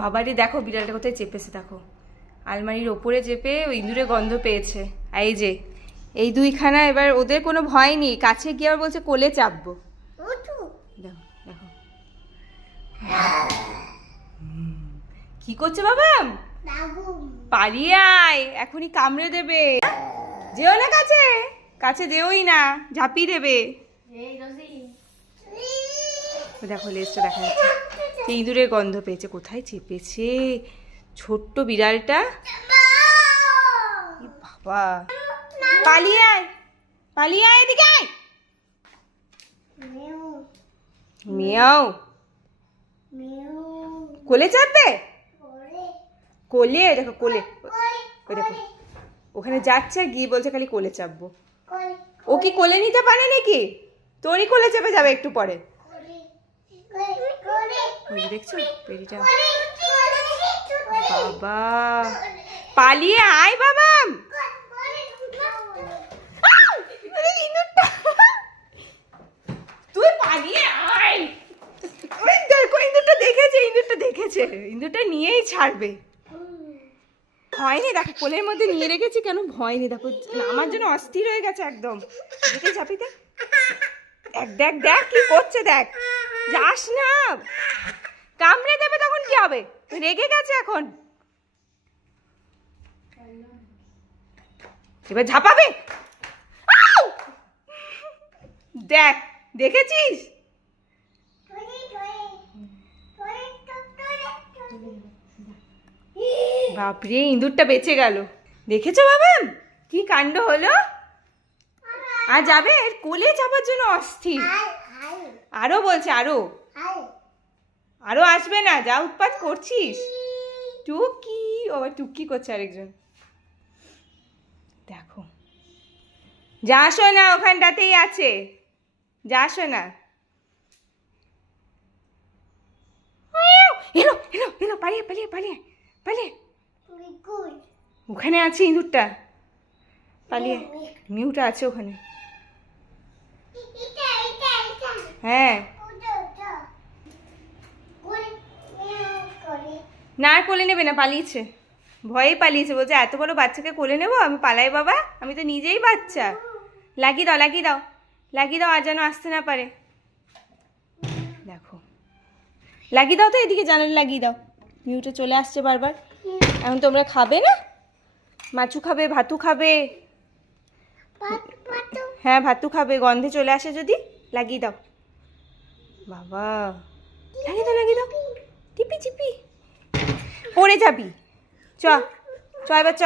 বাবারে দেখো বিড়ালটা কোথায় চেপেছে, দেখো আলমারির ওপরে চেপে ওই ইঁদুরের গন্ধ পেয়েছে। এই যে এই দুইখানা, এবার ওদের কোনো ভয় নেই, কাছে গিয়ে আবার বলছে কোলে চাপবো। দেখো দেখো কি করছে বাবা, পালিয়ে আয়, এখনই কামড়ে দেবে, যেও না কাছে, কাছে যেওই না, ঝাঁপিয়ে দেবে। দেখো লেজটা দেখা যাচ্ছে, ইঁদুরের গন্ধ পেয়েছে, কোথায় চেপেছে ছোট্ট বিড়ালটা। বাবা পালিয়ে আয়, পালিয়ে আয়, এদিকে আয়। মিয়াও, কোলে চাপবে, কোলে, দেখো কোলে, ওই দেখো ওখানে যাচ্ছে আর গিয়ে বলছে খালি কোলে চাপবো। ও কি কোলে নিতে পারে নাকি? তোরই কোলে চেপে যাবে একটু পরে। দেখছো পেরিটা, বাবা পালিয়ে আয় বাবা, তুই পালিয়ে আয়। দেখো ইঁদুরটা দেখেছে, ইঁদুরটা দেখেছে, ইঁদুরটা নিয়েই ছাড়বে। ভয় নেই, দেখো কোলের মধ্যে নিয়ে রেখেছি, কেন ভয় নেই, দেখো আমার জন্য অস্থির হয়ে গেছে একদম। দেখে ঝাঁপিতে, দেখ দেখ দেখ কি করছে, দেখ যাস না, কামড়ে দেবে তখন কি হবে, রেগে গেছে এখন। এবার ঝাঁপাবে, দেখ দেখেছিস, বাপরে ইঁদুরটা বেঁচে গেল, দেখেছো বাবা কি কাণ্ড হলো। আর যাবে কোলে চাপার জন্য অস্থির, আরো বলছে আরো, আরো আসবে না, যা উৎপাত করছিস। টুকি, আবার টুকি করছে আরেকজন, দেখো যাসো না, ওখানটাতেই আছে, যাসো না। এলো এলো এলো, পালিয়ে পালিয়ে পালিয়ে পালিয়ে, ওখানে আছে ইঁদুরটা, পালিয়ে, মিউটা আছে ওখানে। হ্যাঁ না, আর কোলে নেবে না, পালিয়েছে, ভয়েই পালিয়েছে, বলছে এত বড় বাচ্চাকে কোলে নেবো আমি, পালাই বাবা, আমি তো নিজেই বাচ্চা। লাগিয়ে দাও লাগিয়ে দাও লাগিয়ে দাও, আর যেন আসতে না পারে। দেখো লাগিয়ে দাও তো, এদিকে জানালে লাগিয়ে দাও, মিউটা চলে আসছে বারবার। এখন তোমরা খাবে না, মাছু খাবে, ভাতু খাবে, হ্যাঁ ভাতু খাবে, গন্ধে চলে আসে যদি, লাগিয়ে দাও বাবা, লাগিয়ে দাও লাগিয়ে দাও, টিপি চিপি, পড়ে যাবি, চ চ এবার চ।